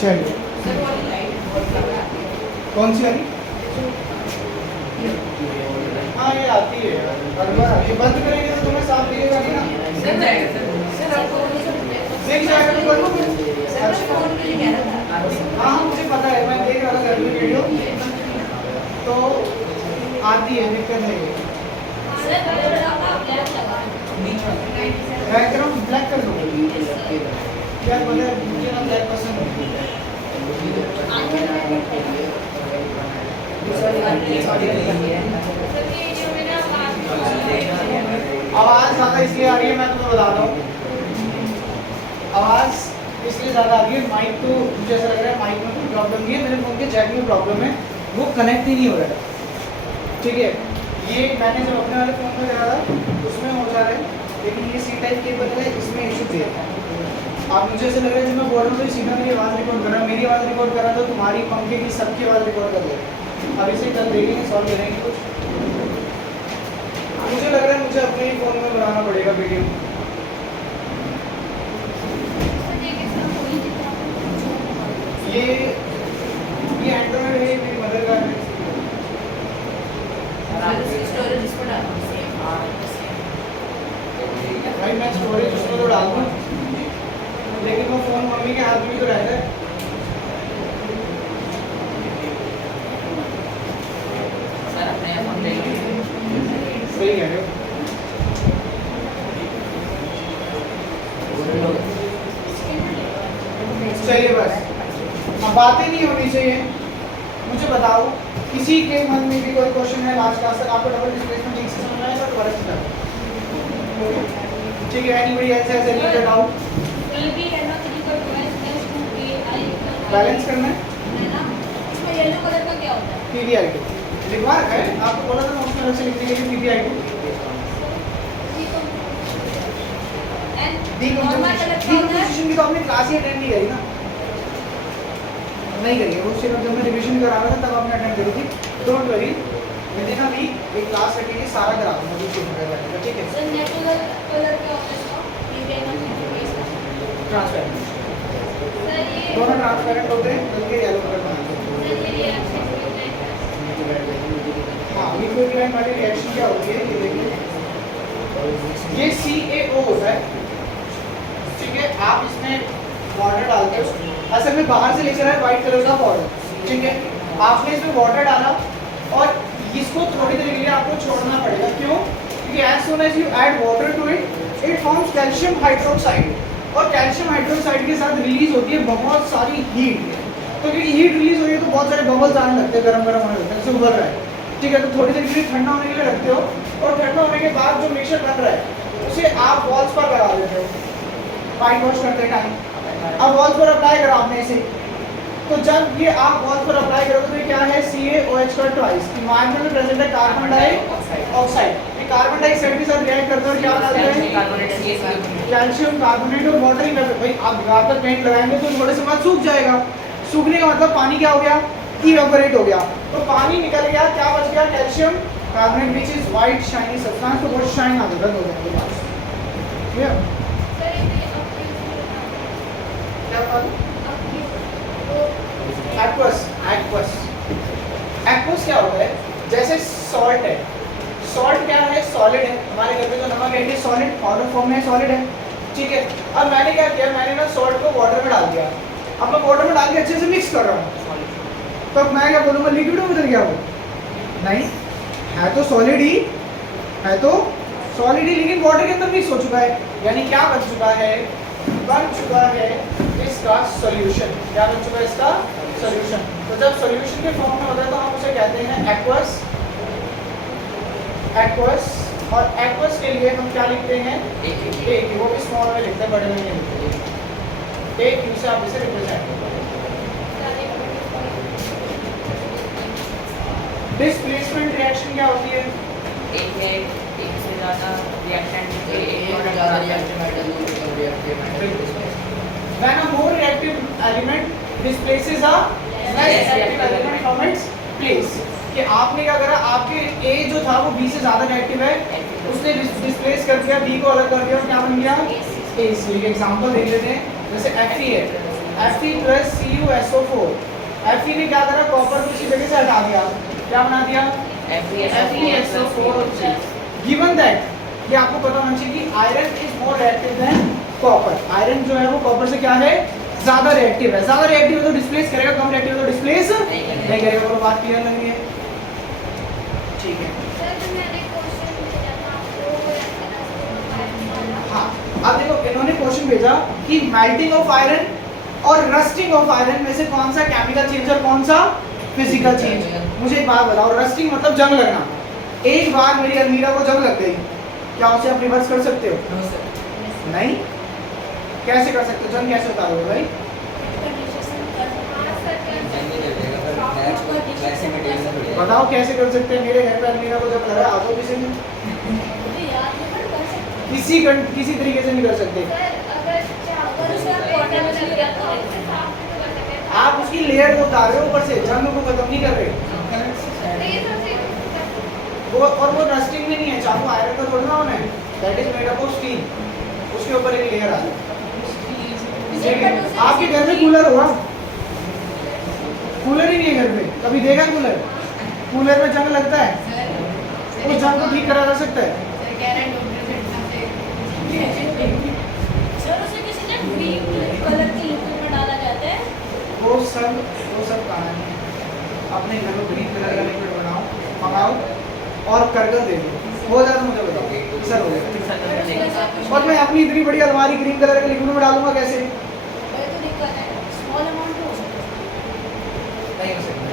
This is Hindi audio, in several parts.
चलिए कौन सी वाली? हाँ ये आती है, हर बार आती है। बंद करेंगे तो तुम्हें साफ दिखेगा नहीं ना। देख जाएगा तो कर लो फिर। हाँ हाँ मुझे पता है, मैं देख रहा था घर में वीडियो, तो आती है, दिक्कत है ये। बैकग्राउंड ब्लैक कर दो यार, बोले मुझे ना ब्लैक पसंद है। आवाज़ ज़्यादा इसलिए आ रही है, मैं तुम्हें बताता हूँ। आवाज़ इसलिए ज़्यादा आ रही है, माइक तो मुझे ऐसा लग रहा है माइक में कोई प्रॉब्लम नहीं है, मेरे फ़ोन के जैक में प्रॉब्लम है, वो कनेक्ट ही नहीं हो रहा है। ठीक है, ये मैंने जब अपने वाले फ़ोन में करा था उसमें हो जा रहा है, लेकिन ये सी टाइप केबल है, इसमें इशू थे। आप मुझे ऐसा लग रहा है जब मैं बोल रहा हूँ तो सीधा मेरी आवाज़ रिकॉर्ड कर रहा है, मेरी आवाज़ रिकॉर्ड कर रहा तो तुम्हारी पंखे की सबकी आवाज़ रिकॉर्ड कर दे। अब इसे कल देखेंगे, सॉल्व करेंगे कुछ। मुझे लग रहा है मुझे अपने ही फ़ोन में बनाना पड़ेगा वीडियो। ये एंड्रॉइड है, मेरी मदर का है। भाई मैं स्टोरेज उसमें तो डाल दूँ, लेकिन वो फ़ोन मम्मी के हाथ में भी तो रहता है। सही कह रहे हो। चलिए बस, अब बातें नहीं होनी चाहिए। मुझे बताओ किसी के मन में भी कोई क्वेश्चन है लास्ट क्लास तक? आपको डबल डिस्प्लेसमेंट ठीक से समझ आया तो दोबारा से करो। ठीक है, anybody else has any doubt? Balance करना है ना, इसमें येलो कलर का क्या होता है? पीवीआई2 लिखवा रखा है, आपको बोला था नोट्स में अलग से लिखने के लिए पीवीआई2। डीकंपोजिशन की तो आपने क्लास ही अटेंड नहीं करी ना? नहीं करिए, वो सिर्फ जब मैं रिवीजन करा रहा था तब आपने अटेंड करी थी। डोंट वरी, मैंने ना भी एक क्लास रखेगी, सारा करा दूंगा जो चीज़ कर रहा है। ठीक है, सर नेचुरल कलर क्या होता है इसका? पीवीआई का ट्रांसपेरेंट, सर ये दोनों ट्रांसपेरेंट होते हैं, बल्कि येलो कलर बनाते हैं। सर ये रिएक्शन होता है। हाँ, लिक्विड लाइन वाली रिएक्शन क्या होती है ये देखिए, ये CaO होता है। ठीक है, आप इसमें वाटर डालते हो, असल में बाहर से लेकर आए व्हाइट कलर का पाउडर। ठीक है, आपने इसमें वाटर डाला और इसको थोड़ी देर के लिए आपको छोड़ना पड़ेगा। क्यों? क्योंकि as soon as you add water to it, it forms calcium hydroxide, और कैल्शियम हाइड्रोक्साइड के साथ रिलीज होती है बहुत सारी हीट। तो क्योंकि हीट रिलीज हो रही है तो बहुत सारे बबल्स आने लगते हैं, गरम गरम होने लगते हैं, उबल रहा है। ठीक है, तो थोड़ी देर के लिए ठंडा होने के लिए रखते हो, और ठंडा होने के बाद जो मिक्सचर बन रहा है उसे आप वॉल्स पर लगा देते हो वाइट वॉश करते टाइम। अब वॉल्स पर अप्लाई करो आपने इसे, तो जब ये आप वॉल्स पर अप्लाई करोगे तो ये क्या है? CaOH का ट्वाइस इन्वायरमेंट में प्रेजेंट है कार्बन डाइऑक्साइड। ये कार्बन डाइऑक्साइड के साथ रिएक्ट करते हैं और क्या डालते हैं? कैल्शियम कार्बोनेट और वाटर ही करते हैं। भाई आप दीवार पर पेंट लगाएंगे तो थोड़े से बाद सूख जाएगा। सूखने का मतलब पानी क्या हो गया? इवेपोरेट हो गया। तो पानी निकल गया, क्या बच गया? Calcium carbonate which is white shiny substance. तो बहुत शाइन आ जाएगा दो के पास। क्लियर? क्या बात? एक्वस क्या होता है? जैसे सॉल्ट है, सॉल्ट क्या है? सॉलिड है। हमारे घर में तो नमक है, सॉलिड पाउडर फॉर्म में सॉलिड है। ठीक है, अब मैंने क्या किया? मैंने ना सॉल्ट को वाटर में डाल दिया। अब मैं वाटर में डाल के अच्छे से मिक्स कर रहा हूँ, तो मैं क्या बोलूँगा? लिक्विड में बदल गया वो? नहीं, है तो सॉलिड ही, लेकिन वाटर के अंदर मिक्स हो चुका है। यानी क्या बन चुका है? बन चुका है इसका सॉल्यूशन। क्या बन चुका है इसका? सॉल्यूशन। तो जब सॉल्यूशन के फॉर्म में होता है तो हम उसे कहते हैं एक्वस। और एक्वस के लिए हम क्या लिखते हैं? एक, वो भी स्मॉल में लिखते हैं, बड़े में नहीं लिखते। एक क्यू से आप इसे रिप्रेजेंट करते हैं। डिस्प्लेसमेंट रिएक्शन क्या होती है? एक से ज़्यादा reactant When a more reactive element displaces a less reactive element from its place, कि आपने क्या करा? आपके A जो था वो B से ज़्यादा रिएक्टिव है, उसने डिस्प्लेस कर दिया, B को अलग कर दिया और क्या बन गया? AC। एग्जांपल देख लेते हैं, जैसे Fe है, Fe+CuSO4। Fe ने क्या करा, कॉपर को इसी जगह से हटा दिया, क्या बना दिया, FeSO4। गिवन दैट, ये आपको पता होना चाहिए कि iron is more reactive than copper. Iron जो है वो कॉपर से क्या है, ज्यादा रिएक्टिव है। ज्यादा रिएक्टिव है तो डिस्प्लेस करेगा, कम रिएक्टिव है तो डिस्प्लेस नहीं करेगा। वो बात क्लियर लग रही है? ठीक है। सर जो मैंने क्वेश्चन पूछा था आपको, हाँ, अब देखो इन्होंने क्वेश्चन भेजा कि मेल्टिंग ऑफ आयरन और रस्टिंग ऑफ आयरन में से कौन सा केमिकल चेंज और कौन सा फिजिकल चेंज। मुझे एक बात बताओ, रस्टिंग मतलब जंग लगना। एक बार मेरी अलमीरा को जंग लग गई, क्या उसे आप रिवर्स कर सकते हो? नहीं। कैसे कर सकते हो? जंग कैसे उतारोगे भाई? बताओ कैसे कर सकते हैं? मेरे घर पे अलमीरा को जंग लगा, आ जाओ किसी ने, किसी तरीके से नहीं कर सकते। आप उसकी लेयर को उतार रहे हो ऊपर से, जंग को खत्म नहीं कर रहे। वो रस्टिंग में नहीं है, चाकू आयरन का तोड़ना होना है, that is made up of steel, उसके ऊपर एक लेयर आ जाए। आपके घर में कूलर होगा? कूलर ही नहीं है घर पे, कभी देखा कूलर? कूलर में जंग लगता है, उस जंग को ठीक करा जा सकता है? वो सब कहानी है। अपने घर में ग्रीन कलर का लिक्विड बनाओ, मंगाओ और कर दे दो, हो जाता मुझे बताओ सर, हो गया। और मैं अपनी इतनी बड़ी अलमारी ग्रीन कलर के लिक्विड में डालूंगा कैसे? नहीं हो सकता,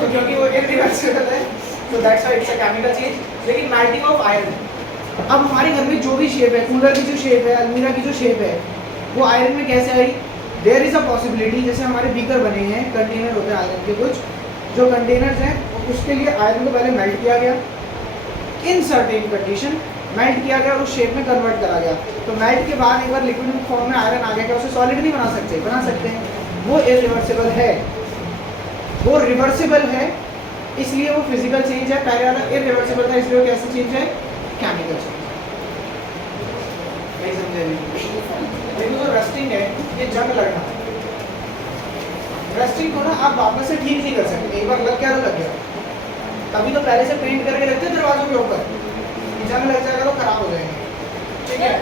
तो क्योंकि वो इरिवर्सिबल है, so that's why it's a chemical change। लेकिन मेल्टिंग ऑफ आयरन, अब हमारे घर में जो भी शेप है, कूलर की जो शेप है, अलमीरा की जो शेप है, वो आयरन में कैसे आई? देयर इज अ पॉसिबिलिटी, जैसे हमारे बीकर बने हैं, कंटेनर होते हैं आयरन के, कुछ जो कंटेनर्स हैं उसके लिए आयरन को पहले मेल्ट किया गया, इन सर्टेन कंडीशन मेल्ट किया गया और उस शेप में कन्वर्ट करा गया। तो मेल्ट के बाद एक बार लिक्विड फॉर्म में आयरन आ गया, क्या उसे सॉलिड नहीं बना सकते? बना सकते हैं। वो इरिवर्सिबल है, वो रिवर्सिबल है, इसलिए वो फिजिकल चेंज है। पहले वाला इरिवर्सिबल था, इसलिए वो कैसे चेंज है? Chemical change. नहीं समझे? लेकिन जो रस्टिंग है, ये जंग लगना, रस्टिंग को ना आप वापस से ठीक नहीं कर सकते। एक बार लग गया तो लग गया, तभी तो पहले से पेंट करके रखते हैं दरवाजों के ऊपर, जंग लग जाएगा तो खराब हो जाएंगे, ठीक है?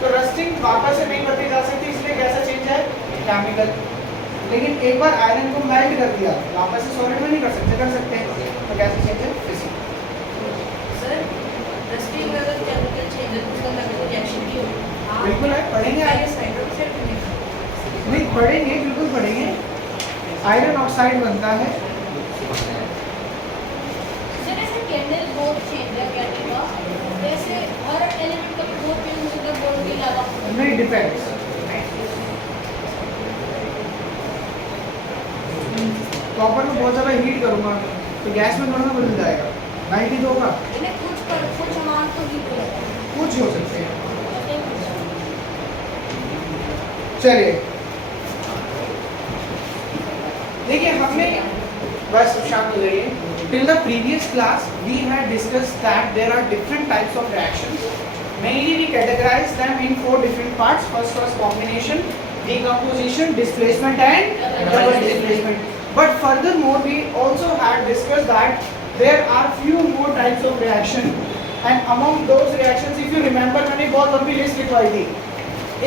तो रस्टिंग वापस से नहीं करती जा सकती, इसलिए कैसा चेंज है? केमिकल। लेकिन एक बार आयरन को मेल्ट कर दिया, वापस से सॉलिड में नहीं कर सकते, कर सकते हैं, तो कैसे चेंज है? फिजिकल। सर रस्टिंग में अगर केमिकल चेंज है तो उसका लगभग रिएक्शन भी होगा। बिल्कुल है, पढ़ेंगे आगे, नहीं पढ़ेंगे, बिल्कुल पढ़ेंगे। आयरन ऑक्साइड बनता है, जैसे कैंडल बोर्ड चेंज है कैंडल का, जैसे हर एलिमेंट का बोर्ड चेंज होता है, बोर्ड के अलावा नहीं डिपेंड्स। कॉपर में बहुत ज़्यादा हीट करूँगा तो गैस में थोड़ा ना बदल जाएगा, नाइट ही तो होगा, कुछ अमाउंट तो ही कुछ हो सकते हैं। चलिए देखिए, हमने बस शांत हो जाइए। Till the previous class we had discussed that there are different types of reactions, mainly we categorise them in 4 different parts. First was combination, decomposition, displacement and double displacement. But furthermore we also had discussed that there are few more types of reaction, and among those reactions if you remember मैंने बहुत लंबी लिस्ट लिखवाई थी।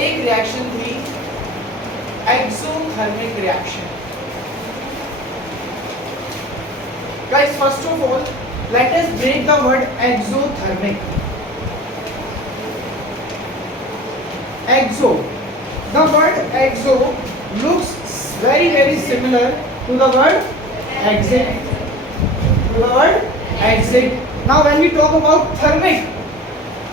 एक रिएक्शन थी exothermic reaction. Guys, first of all let us break the word exothermic. Exo, the word exo looks very similar to the word exit. To the word exit. Now when we talk about thermic,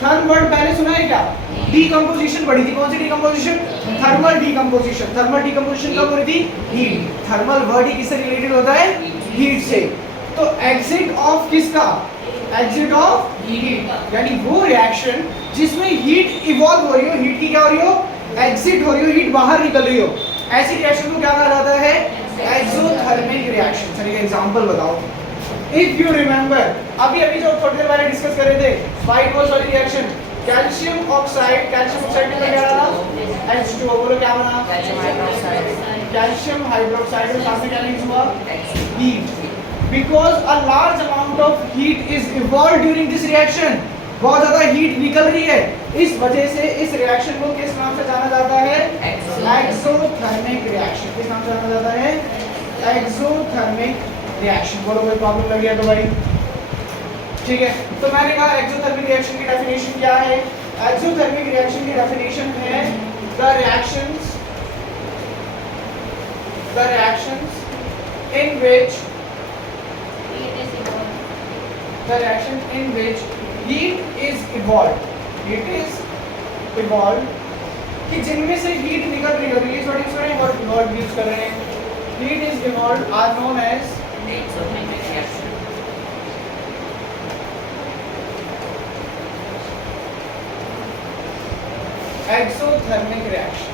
therm word पहले सुना है क्या? डीकंपोजिशन पढ़ी थी, कौन सी decomposition? Thermal decomposition. Thermal decomposition कब हो रही थी? हीट। थर्मल वर्ड ही किससे रिलेटेड होता है? हीट से। तो एग्जिट ऑफ किसका? एग्जिट ऑफ हीट, यानी वो रिएक्शन जिसमें हीट इवॉल्व हो रही हो, हीट की क्या हो रही हो? एग्जिट हो रही हो, हीट बाहर निकल रही हो, ऐसी रिएक्शन को क्या कहा जाता है? Exothermic reaction. सर एक एग्जांपल बताओ। इफ यू रिमेंबर अभी जो थोड़ी देर पहले डिस्कस कर रहे थे व्हाइट वॉश वाली reaction, calcium oxide, calcium oxide में क्या रहा? H2O। बोलो क्या बना? Calcium hydroxide. कैल्शियम हाइड्रोक्साइड और साथ में क्या रिलीज हुआ, heat, because a large amount of heat is evolve during this reaction, बहुत ज्यादा हीट निकल रही है, इस वजह से इस रिएक्शन को किस नाम से जाना जाता है, एक्सोथर्मिक रिएक्शन, किस नाम से जाना जाता है, एक्सोथर्मिक रिएक्शन। बोलो कोई प्रॉब्लम लगी है तो भाई, ठीक है। तो मैंने कहा एक्सोथर्मिक रिएक्शन की डेफिनेशन क्या है, एक्सोथर्मिक रिएक्शन की डेफिनेशन है the reactions in which Heat is evolved. the reaction in which heat is evolved, कि जिनमें से हीट निकल रही है, रिलीज व्हाट यूज कर रहे हैं, वर्ड यूज कर रहे हैं, heat is evolved are known as exothermic reaction. Exothermic reaction.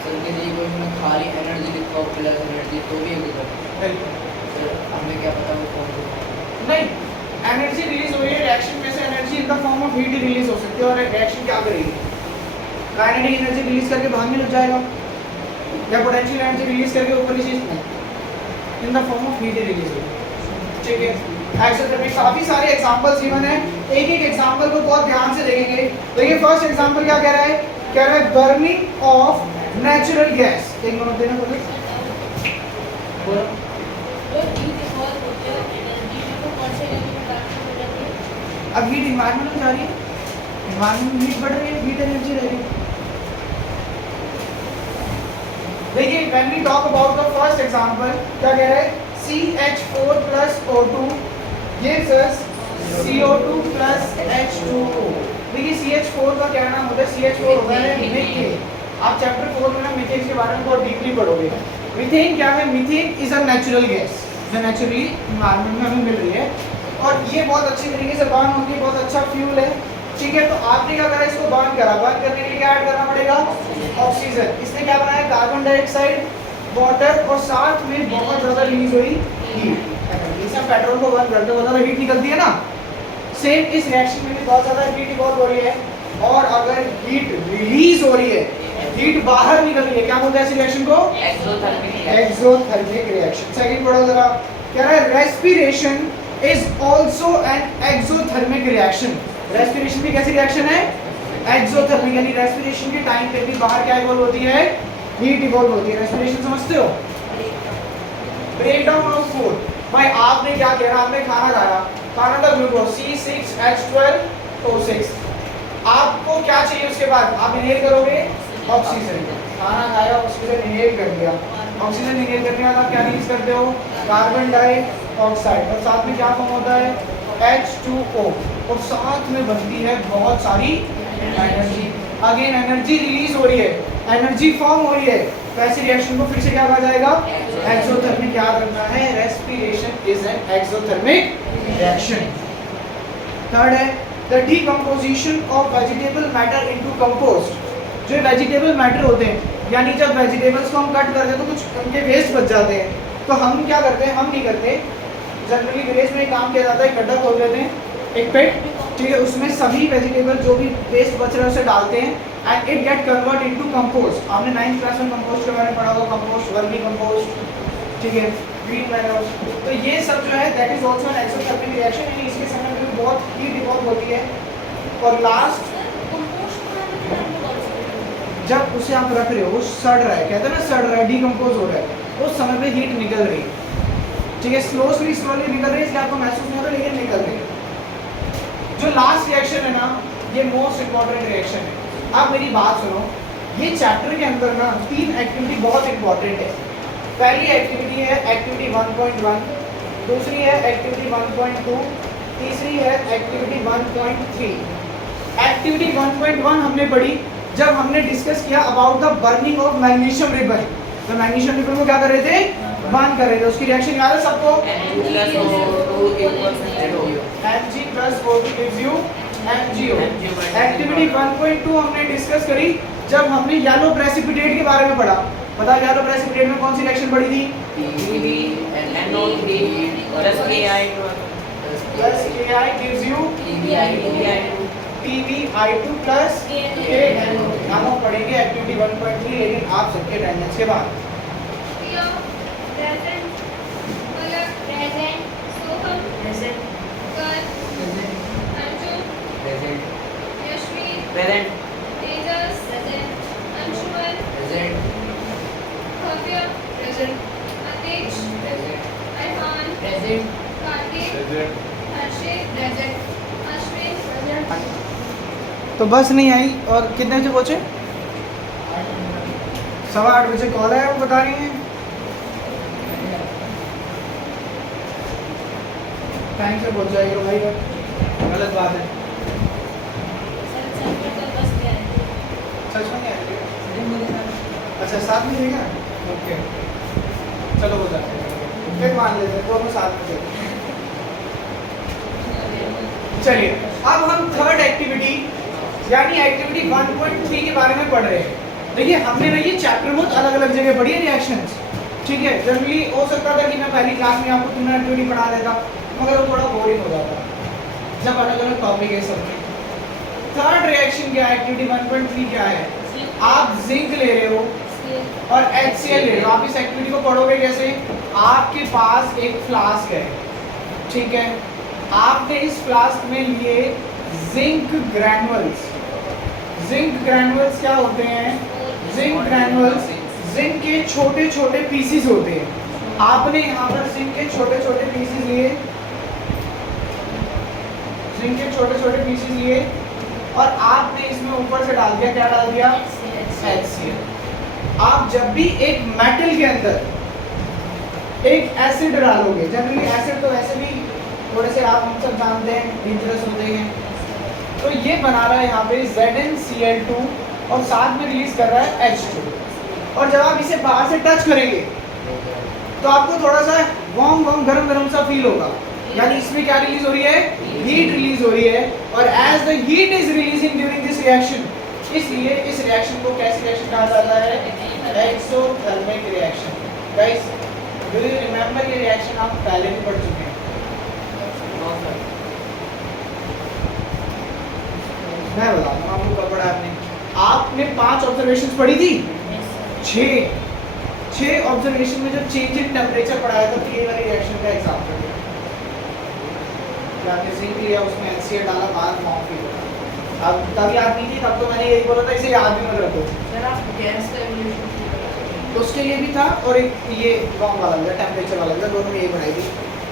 Sir के लिए कोई में खाली एनर्जी लिखा हो प्लस एनर्जी तो भी होगा सर, हमें क्या पता वो कौन सा नहीं, एनर्जी रिलीज हो रही है रिएक्शन में से, energy in the form of heat release हो सकती है, और रिएक्शन क्या करेगी, काइनेटिक एनर्जी रिलीज करके भाग में लग जाएगा, या पोटेंशियल एनर्जी रिलीज करके ऊपर की चीज in the form of heat release होगी, ठीक है। एक्सोथर्मिक काफी सारे एग्जांपल्स गिवन है, एक एक एग्जांपल को बहुत ध्यान से देखेंगे। देखिए फर्स्ट एग्जांपल क्या कह रहा है, कह रहा है बर्निंग ऑफ नेचुरल गैस, एक मिनट देना बोलो, जो heat evolve होते हैं एनर्जी में, वो कौन से एलिमेंट में ट्रांसफर हो जाती है? अब हीट एनवायरनमेंट में जा रही है, एनवायरनमेंट में हीट बढ़ रही है, हीट एनर्जी रह रही है। देखिए when we talk about the first example, क्या कह रहा है, CH4 plus O2 gives us CO2 plus H2O। देखिए CH4 का क्या नाम होता है, CH4 होता है मीथेन। आप चैप्टर 4 में ना मीथेन के बारे में बहुत डीपली पढ़ोगे। मीथेन क्या है, methane is a natural gas जो नेचुरली एनवायरनमेंट में हमें मिल रही है, और ये बहुत अच्छी तरीके से बर्न होती है, बहुत अच्छा फ्यूल है, ठीक है। तो आपने क्या करा, इसको बर्न करा, बर्न करने के लिए क्या ऐड करना पड़ेगा, ऑक्सीजन। इसने क्या बनाया, कार्बन डाइऑक्साइड, वाटर, और साथ में बहुत ज्यादा रिलीज हुई हीट। जैसे पेट्रोल को बर्न करते हो बहुत ज्यादा हीट निकलती है ना, सेम इस रिएक्शन में भी बहुत ज्यादा हीट इवॉल्व हो रही है, और अगर हीट रिलीज हो रही है, हीट बाहर निकल रही है, क्या बोलते हैं इस रिएक्शन को, एक्सोथर्मिक रिएक्शन। सेकंड पढ़ो जरा, कह रहा है respiration is also an exothermic reaction. Respiration भी कैसी रिएक्शन है, एक्सोथर्मिक, यानी रेस्पिरेशन के टाइम पे भी बाहर क्या इवॉल्व होती है, हीट इवॉल्व होती है। रेस्पिरेशन समझते हो, ब्रेक डाउन ऑफ फूड। भाई आपने क्या किया, आपने खाना खाया, खाना का ग्लूकोज C6H12O6, आपको क्या चाहिए उसके बाद, आप इनहेल करोगे ऑक्सीजन, खाना खाया, ऑक्सीजन इनहेल कर लिया, ऑक्सीजन इनहेल करने के बाद आप क्या रिलीज करते हो, कार्बन डाइऑक्साइड, और साथ में क्या फॉर्म होता है, H2O, और साथ में बनती है बहुत सारी एनर्जी। अगेन एनर्जी रिलीज हो रही है, एनर्जी फॉर्म हो रही है, तो ऐसी रिएक्शन को फिर से क्या कहा जाएगा, एक्सोथर्मिक। याद रखना है, respiration is an exothermic reaction. Third है the decomposition of vegetable matter into compost. जो वेजिटेबल मैटर होते हैं, यानी जब वेजिटेबल्स को हम कट करते हैं तो कुछ उनके वेस्ट बच जाते हैं, तो हम क्या करते हैं, हम नहीं करते, जनरली विलेज में काम किया जाता है, गड्ढा खोल देते हैं, एक पेट, ठीक है, उसमें सभी वेजिटेबल जो भी वेस्ट बच रहे हैं उसे डालते हैं, and it get convert into compost. आपने 9th क्लास में कंपोस्ट के बारे में पढ़ा होगा, कंपोस्ट, वर्मी कंपोस्ट, ठीक है, ग्रीन मैन्योर। तो ये सब जो है that is also an exothermic reaction, यानी इसके समय में भी बहुत हीट इवॉल्व होती है। और लास्ट, कंपोस्ट बनाने के टाइम पे कौन सी होती है? जब उसे आप रख रहे हो, वो सड़ रहा है, कहते हैं ना सड़ रहा है, डिकम्पोज हो रहा है, उस समय पे हीट निकल रही है, ठीक है, स्लोली निकल रही है, इसलिए आपको महसूस नहीं होता, लेकिन निकल रही है। जो लास्ट रिएक्शन है ना, ये मोस्ट इंपॉर्टेंट रिएक्शन है। आप मेरी बात सुनो, ये चैप्टर के अंदर ना 3 एक्टिविटी बहुत इंपॉर्टेंट है। पहली एक्टिविटी है एक्टिविटी 1.1, दूसरी है एक्टिविटी 1.2, तीसरी है एक्टिविटी 1.3। एक्टिविटी 1.1 हमने पढ़ी जब हमने डिस्कस किया about the burning of magnesium ribbon. तो मैग्नीशियम रिबन को क्या कर रहे थे, बर्न कर रहे थे, उसकी रिएक्शन याद है सबको, Mg plus O2 gives you MgO। Activity 1.2 हमने डिस्कस करी जब हमने येलो प्रेसिपिटेट के बारे में पढ़ा। बताओ येलो प्रेसिपिटेट में कौन सी रिएक्शन पढ़ी थी, NO3 plus Ki gives you PbI2 plus KNO। हम पढ़ेंगे एक्टिविटी 1.3, लेकिन आप सबके अटेंडेंस के बाद। प्रेजेंट मतलब प्रेजेंट सोहम प्रेजेंट कर present Anjum present Yashvi Present. Tejas present Anshuman present Bhavya present Atish present Arhan present Kartik Harshit present Ashwin present तो बस नहीं आई और कितने बजे पहुँचे? 8:15 बजे कॉल है, वो बता रही हैं टाइम से पहुँच जाएगा भाई, गलत बात है। बस क्या है सच में नहीं आएगा? अच्छा साथ में रहेगा, ओके चलो हो जाएगा, फिर मान लेते हैं दोनों साथ में चलेंगे। चलिए अब हम थर्ड एक्टिविटी यानी एक्टिविटी 1.3 के बारे में पढ़ रहे हैं। देखिए हमने ना ये चैप्टर बहुत अलग अलग जगह पढ़ी है रिएक्शंस, ठीक है। जनरली हो सकता था कि मैं पहली क्लास में आपको 3 एक्टिविटी पढ़ा देता, मगर वो थोड़ा बोरिंग हो जाता जब अलग अलग टॉपिक है सब। थर्ड रिएक्शन क्या है, एक्टिविटी 1.3 क्या है? आप जिंक ले रहे हो और HCl ले रहे हो। आप इस एक्टिविटी को पढ़ोगे कैसे? आपके पास एक फ्लास्क है, ठीक है, आपने इस फ्लास्क में लिए जिंक ग्रैनुअल्स। जिंक ग्रैनुअल्स क्या होते हैं? जिंक ग्रैनुअल्स जिंक के छोटे छोटे पीसीज होते हैं। आपने यहाँ पर जिंक के छोटे छोटे पीसीज लिए, जिंक के छोटे छोटे पीसीज लिए और आपने इसमें ऊपर से डाल दिया, क्या डाल दिया? HCl। आप जब भी एक मेटल के अंदर एक एसिड डालोगे, जनरली एसिड तो वैसे भी थोड़े से आप हम सब जानते हैं डेंजरस होते हैं, तो ये बना रहा है यहाँ पे ZnCl2 और साथ में रिलीज कर रहा है H2। और जब आप इसे बाहर से टच करेंगे तो आपको थोड़ा सा वार्म गरम गरम सा फील होगा, यानी इसमें क्या रिलीज हो रही है? हीट रिलीज हो रही है। और as the heat is releasing during this reaction, इसलिए इस रिएक्शन को कैसी रिएक्शन कहा जाता है? Exothermic reaction. Guys do you remember ये रिएक्शन आप पहले भी पढ़ चुके हैं? मैं बताता हूँ आपको कब पढ़ा आपने 5 ऑब्जर्वेशंस पढ़ी थी, 6 ऑब्जर्वेशन में जब चेंज इन टेम्परेचर पढ़ाया था तो ये वाली रिएक्शन का एग्जांपल है। आपने जिंक लिया, उसमें HCl डाला, बाद फॉर्म की होगा। अब तब याद नहीं थी, तब तो मैंने यही बोला था इसे याद भी मत रखो। सर आप गैस का एवोल्यूशन तो उसके लिए भी था और एक ये फॉर्म वाला भी था, टेम्परेचर वाला भी था, दोनों में यही पढ़ाई थी।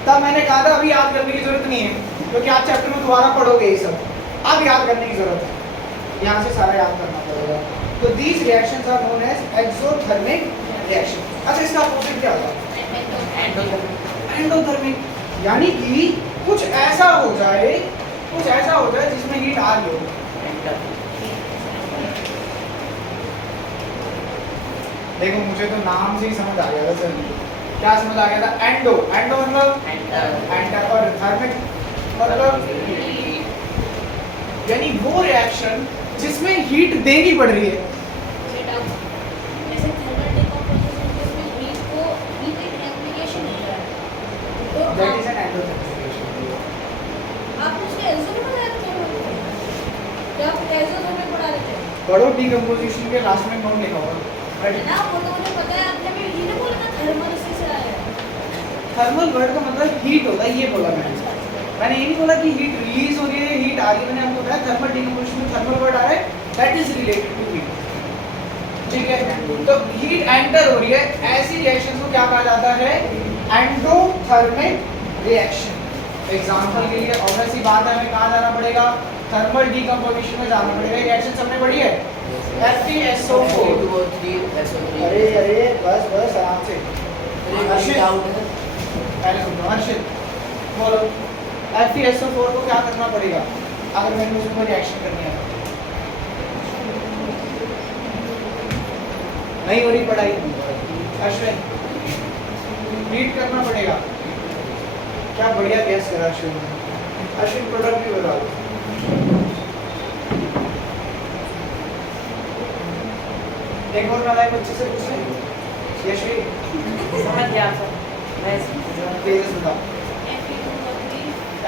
तब मैंने कहा था अभी याद करने की जरूरत नहीं है क्योंकि आप चैप्टर में दोबारा पढ़ोगे ये सब, अब याद करने की जरूरत है, यहाँ से सारा याद करना पड़ेगा। तो these reactions are known as exothermic reaction। अच्छा इसका अपोजिट क्या होगा? एंडोथर्मिक, यानी कि कुछ ऐसा हो जाए जिसमें हीट आ रही हो। देखो मुझे तो नाम से ही समझ आ गया था सर, क्या समझ आ गया था? एंडो मतलब एंटर और थर्मिक मतलब यानी वो रिएक्शन जिसमें हीट देनी पड़ रही है। जैसे थर्मल डिकम्पोजिशन के उसमें हीट को हीट एक एप्लीकेशन होता है, तो दैट इज एन एंडोथर्मिक। आप उसके एल्सो में पढ़ा रहे थे या आप एल्सो में पढ़ा रहे थे? बड़ो डीकंपोजिशन के लास्ट में नोट लिखा होगा ना वो तो मुझे पता है, आपने भी ये बोला था थर्मल उसी से आया है। थर्मल वर्ड का मतलब हीट होता है, ये बोला मैंने ये नहीं बोला कि हीट रिलीज हो रही है, हीट आ रही है। मैंने आपको बताया थर्मल डिकम्पोजिशन में थर्मल वर्ड आ रहा है, that is related to heat, ठीक है। तो हीट एंटर हो रही है, ऐसी रिएक्शन को क्या कहा जाता है? Endothermic reaction. एग्जांपल के लिए ऑब्वियस सी बात है, हमें कहाँ जाना पड़ेगा? थर्मल डिकम्पोजिशन में जाना पड़ेगा। रिएक्शन सबने पढ़ी है, FeSO4। अरे बस आराम से, पहले सुनो हर्षित बोलो, FeSO4 को क्या करना पड़ेगा अगर मैंने उसमें रिएक्शन करनी है? नहीं हो रही पढ़ाई अश्विन, रीड करना पड़ेगा। क्या बढ़िया गैस करा अश्विन ने। अश्विन प्रोडक्ट भी बता दो। एक और वाला बच्चे से पूछ ले, यशवी समझ गया सर, मैं तेजस बताओ।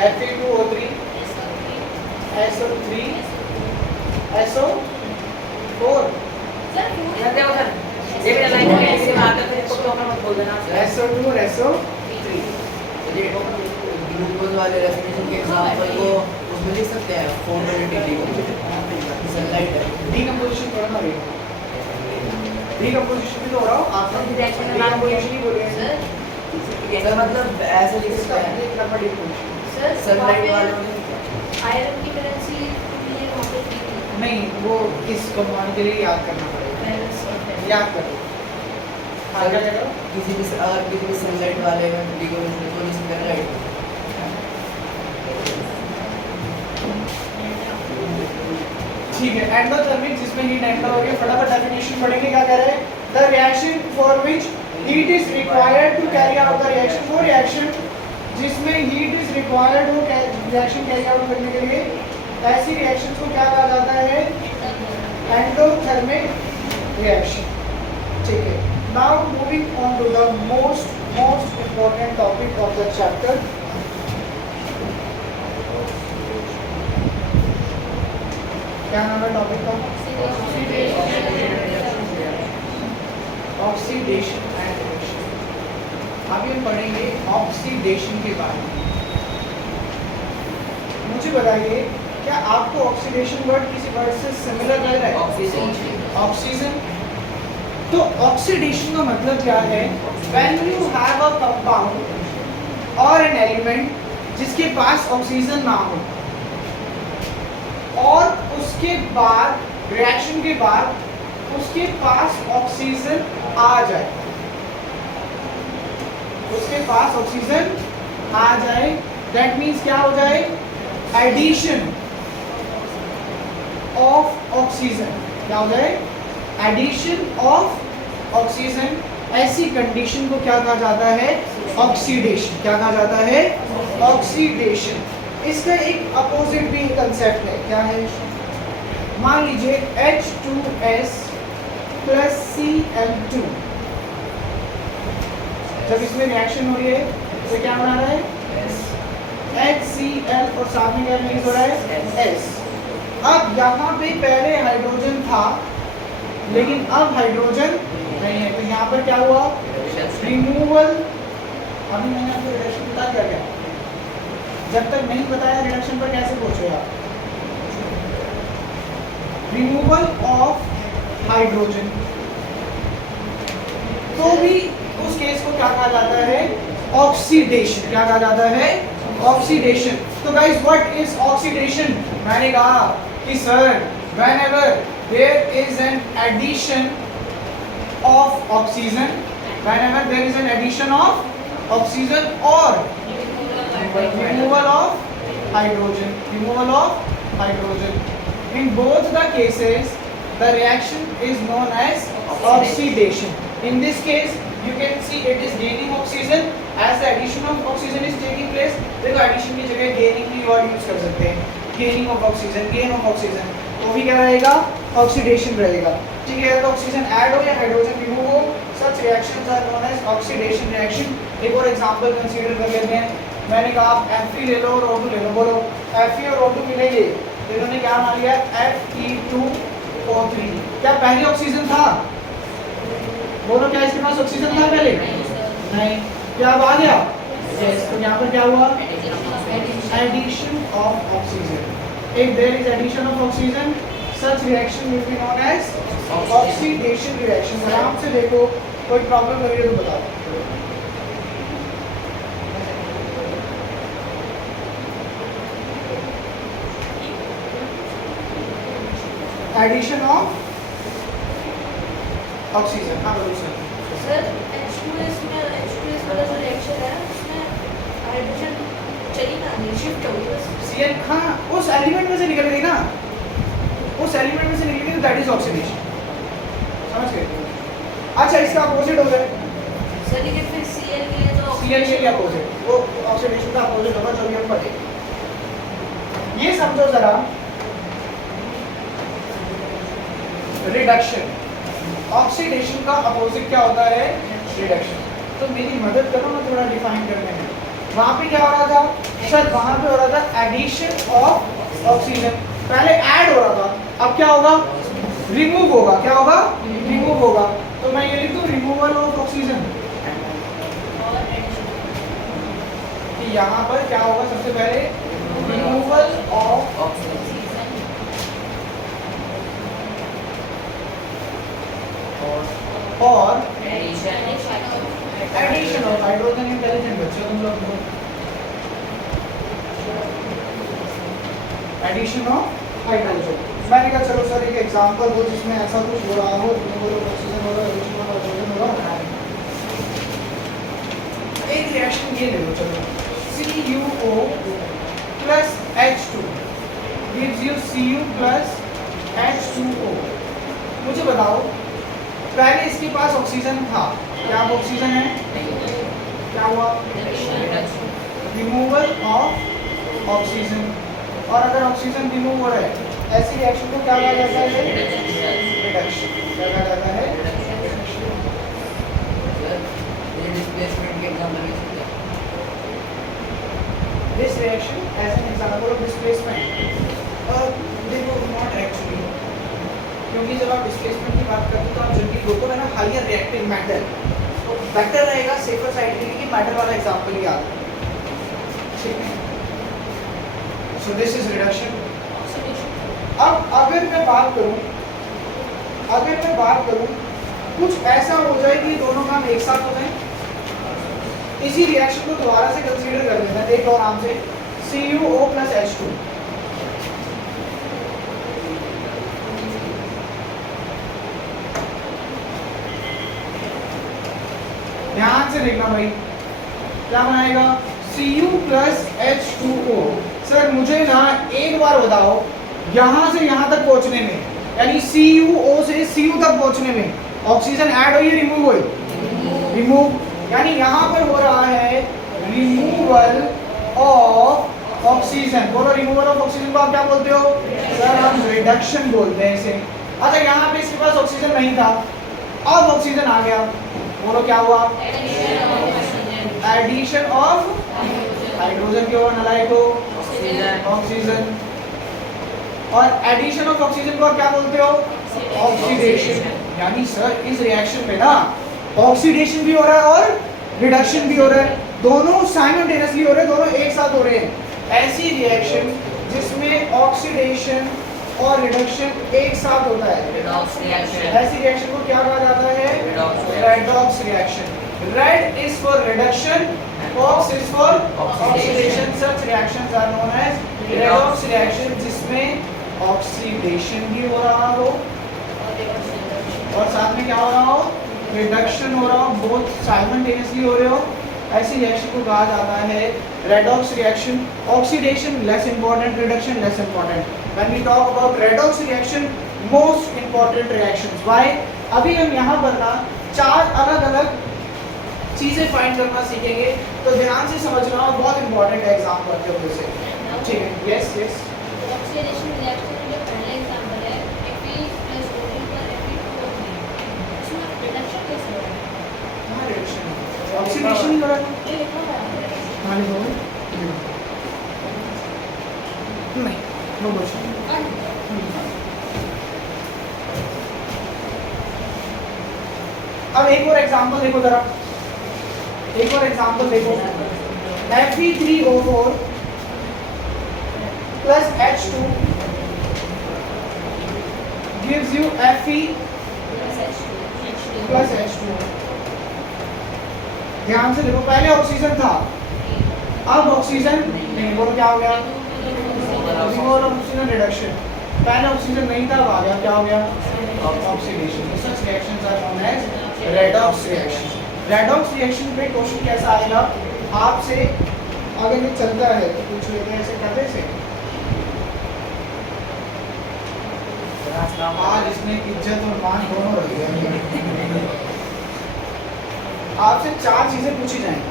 Fe2O3 SO3 SO4 सर मैं क्या सर ये भी लाइन है, इसके बाद फिर इसको तो मत बोल देना। SO2 2SO3। ग्लूकोज वाले रेस्पिरेशन के एग्जांपल को उसमें लिख सकते हैं फॉर्मेलिटी सनलाइट है डीकंपोजिशन थोड़ा ना रहेगा, डीकंपोजिशन भी तो हो रहा हो आपका Reaction का नाम डीकंपोजिशन ही बोले सर सर मतलब ऐसे लिख इसका सकते हैं एक नंबर डीकंपोजिशन सर सनलाइट वाले में आयरन की वैलेंसी मुझे वहाँ पे ठीक है। नहीं, वो इस कंपाउंड के लिए याद करना पड़ेगा, वैलेंस और वैलेंस। याद करो। हाँ क्या करो, किसी भी अगर किसी भी सनलाइट वाले में डिकम्पोजिशन तो लिख सकते हैं लाइट ठीक है। एंडोथर्मिक जिसमें हीट एंटर हो गया, फटाफट डेफिनेशन पढ़ेंगे। क्या कह रहे हैं? The reaction for which heat is required to carry out the reaction, वो रिएक्शन जिसमें हीट इज रिक्वायर्ड हो रिएक्शन कैरी आउट करने के लिए, ऐसी रिएक्शन को क्या कहा जाता है? Endothermic reaction. ठीक है। Now moving on to the most important topic of the chapter. क्या नाम है टॉपिक का? Oxidation and reaction. अभी हम पढ़ेंगे ऑक्सीडेशन के बारे में। मुझे बताइए, क्या आपको ऑक्सीडेशन वर्ड किसी वर्ड से सिमिलर लग रहा है? ऑक्सीजन। तो ऑक्सीडेशन का मतलब क्या है? When you have a compound और एन एलिमेंट जिसके पास ऑक्सीजन ना हो और उसके बाद रिएक्शन के बाद उसके पास ऑक्सीजन आ जाए, उसके पास ऑक्सीजन आ जाए, दैट मीन्स क्या हो जाए? Addition of oxygen. क्या हो जाए? Addition of oxygen. ऐसी कंडीशन को क्या कहा जाता है? ऑक्सीडेशन। क्या कहा जाता है? ऑक्सीडेशन। इसका एक अपोजिट भी कंसेप्ट है। क्या है? मान लीजिए H2S प्लस Cl2, जब इसमें रिएक्शन हो रही है तो क्या बना रहा है? HCl और साथ में क्या रिलीज हो रहा है? S। अब यहाँ पे पहले हाइड्रोजन था लेकिन अब हाइड्रोजन नहीं है, तो यहाँ पर क्या हुआ? रिमूवल। अभी मैंने आपको रिडक्शन बता दिया क्या? जब तक नहीं बताया रिडक्शन पर कैसे पहुंचे आप? Removal of hydrogen. तो भी उस केस को क्या कहा जाता है? ऑक्सीडेशन। क्या कहा जाता है? ऑक्सीडेशन। तो गाइस व्हाट इज ऑक्सीडेशन? मैंने कहा कि sir whenever there is an addition of oxygen, whenever there is an addition of oxygen or removal of hydrogen, removal of hydrogen, in both the cases the reaction is known as oxidation. In this case you can see it is gaining oxygen as the addition of oxygen is taking place. देखो addition की जगह gaining की वर्ड यूज कर सकते हैं, gaining of oxygen, gain of oxygen, तो भी क्या रहेगा? ऑक्सीडेशन रहेगा। ठीक है, तो ऑक्सीजन ऐड हो या हाइड्रोजन रिमूव हो, such reactions are known as oxidation reaction. एक और एग्जांपल कंसीडर कर लेते हैं। मैंने कहा आप Fe ले लो और O2 ले लो, बोलो Fe और O2 मिलेंगे तो इन्होंने क्या मान लिया? Fe2O3। क्या पहले ऑक्सीजन था? बोलो क्या इसके पास ऑक्सीजन था पहले? नहीं। क्या अब आ गया? यस। तो यहाँ पर क्या हुआ? Addition of oxygen. If there is addition of oxygen, such reaction will be known as oxidation reaction. आराम से देखो, कोई प्रॉब्लम लगे तो बताओ। Addition of oxygen। हाँ बोलो सर। सर H2S वाला जो रिएक्शन है उसमें हाइड्रोजन चली ना नहीं, शिफ्ट हो गई बस। Cl हाँ उस एलिमेंट में से निकल गई ना, उस एलिमेंट में से निकल गई तो दैट इज ऑक्सीडेशन। समझ गए? अच्छा इसका अपोजिट हो गया सर लेकिन फिर Cl के लिए तो Cl के लिए अपोजिट, वो ऑक्सीडेशन का अपोजिट होगा जो भी हम पढ़ेंगे। ये समझो जरा, रिडक्शन। ऑक्सीडेशन का अपोजिट क्या होता है? रिडक्शन। तो मेरी मदद करो ना थोड़ा डिफाइन करने में। वहाँ पे क्या हो रहा था? सर वहाँ पे हो रहा था एडिशन ऑफ ऑक्सीजन। पहले ऐड हो रहा था, अब क्या होगा? रिमूव होगा। क्या होगा? रिमूव होगा। तो मैं ये लिख दूँ रिमूवल ऑफ ऑक्सीजन। यहाँ पर क्या होगा सबसे पहले, रिमूवल ऑफ और एडिशन ऑफ हाइड्रोजन। इंटेलिजेंट बच्चे तुम लोग, एडिशन ऑफ हाइड्रोजन। मैंने कहा चलो सर एक एग्जांपल दो जिसमें ऐसा कुछ हो रहा हो, ऑक्सीजन हो रहा है, एडिशन ऑफ हाइड्रोजन हो रहा है। एक रिएक्शन ये ले लो, चलो CuO plus H2 gives you Cu plus H2O। मुझे बताओ पहले इसके पास ऑक्सीजन था, क्या अब ऑक्सीजन है? क्या हुआ? Removal of oxygen. और अगर ऑक्सीजन रिमूव हो रहा है ऐसी रिएक्शन को क्या कहा जाता है? रिडक्शन। क्या कहा जाता है? डिस्प्लेसमेंट के एग्जांपल में This reaction as an example of displacement। देखो not actually, क्योंकि जब आप डिस्प्लेसमेंट की बात करते हो तो आप जनरली बोलते हो ना हायर रिएक्टिव मैटर, तो बेटर रहेगा सेफर साइड के लिए कि मैटर वाला एग्जांपल ही याद रखें। ठीक है, सो दिस इज रिडक्शन। अब अगर मैं बात करूं कुछ ऐसा हो जाए कि दोनों काम एक साथ हो जाए, इसी रिएक्शन को दोबारा से कंसीडर कर लेना, देख लो आराम से, CuO plus H2। ध्यान से देखना भाई, क्या बनाएगा? Cu plus H2O। सर मुझे ना एक बार बताओ, यहां से यहां तक पहुंचने में, यानी CuO से Cu तक पहुंचने में ऑक्सीजन ऐड हुई रिमूव हुई? रिमूव। यानी यहाँ पर हो रहा है रिमूवल ऑफ ऑक्सीजन। बोलो रिमूवल ऑफ ऑक्सीजन को आप क्या बोलते हो? सर हम रिडक्शन बोलते हैं इसे। अच्छा यहाँ पे इसके पास ऑक्सीजन नहीं था, अब ऑक्सीजन आ गया, बोलो क्या हुआ? एडिशन ऑफ हाइड्रोजन के ओर नलाइक हो ऑक्सीजन। और एडिशन ऑफ ऑक्सीजन को आप क्या बोलते हो? ऑक्सीडेशन। यानी सर इस रिएक्शन में ना ऑक्सीडेशन भी हो रहा है और रिडक्शन भी हो रहा है, दोनों साइमल्टेनियसली हो रहे हैं, दोनों एक साथ हो रहे हैं। ऐसी रिएक्शन जिसमें ऑक्सीडेशन और रिडक्शन एक साथ होता है, ऐसी रिएक्शन को क्या कहा जाता है? Redox reaction. Red is for reduction, ox is for oxidation. Such reactions are known as redox reaction, जिसमें ऑक्सीडेशन भी हो रहा हो और साथ में क्या हो रहा हो? रिडक्शन हो रहा हो, बोथ साइमल्टेनियसली हो रहे हो। ऐसी रिएक्शन को कहा जाता है redox reaction. Oxidation less important, reduction less important. When we talk about redox reaction, most important reactions. Why? अभी हम यहाँ पर ना 4 अलग-अलग चीजें फाइंड करना सीखेंगे, तो ध्यान से समझना, बहुत इंपॉर्टेंट है एग्जाम करते हुए से। ठीक है, यस यस। ऑक्सीडेशन रिएक्शन में जो पहला एग्जांपल है Fe plus O2 पर Fe2O3, इसमें रिडक्शन कैसे हो रहा है? कहाँ रिडक्शन? ऑक्सीडेशन ही हो रहा है। ये लिखा हुआ है। हाँ लिखो नहीं, नो क्वेश्चन। अब एक और एग्जांपल देखो जरा, एक और एग्जांपल देखो। Fe3O4 plus H2 gives you Fe plus H2। ध्यान से देखो, पहले ऑक्सीजन था, अब ऑक्सीजन नहीं, बोलो क्या हो गया? Removal of oxygen, reduction. पहले ऑक्सीजन नहीं था, अब आ गया, क्या हो गया? Oxidation. Such reactions are known as redox reaction. Redox reaction पे क्वेश्चन कैसा आएगा आपसे, अगर ये चलता है तो पूछ लेते हैं ऐसे करने से। आज इसने इज्जत और मान दोनों रख दिया। आपसे 4 चीजें पूछी जाएंगी।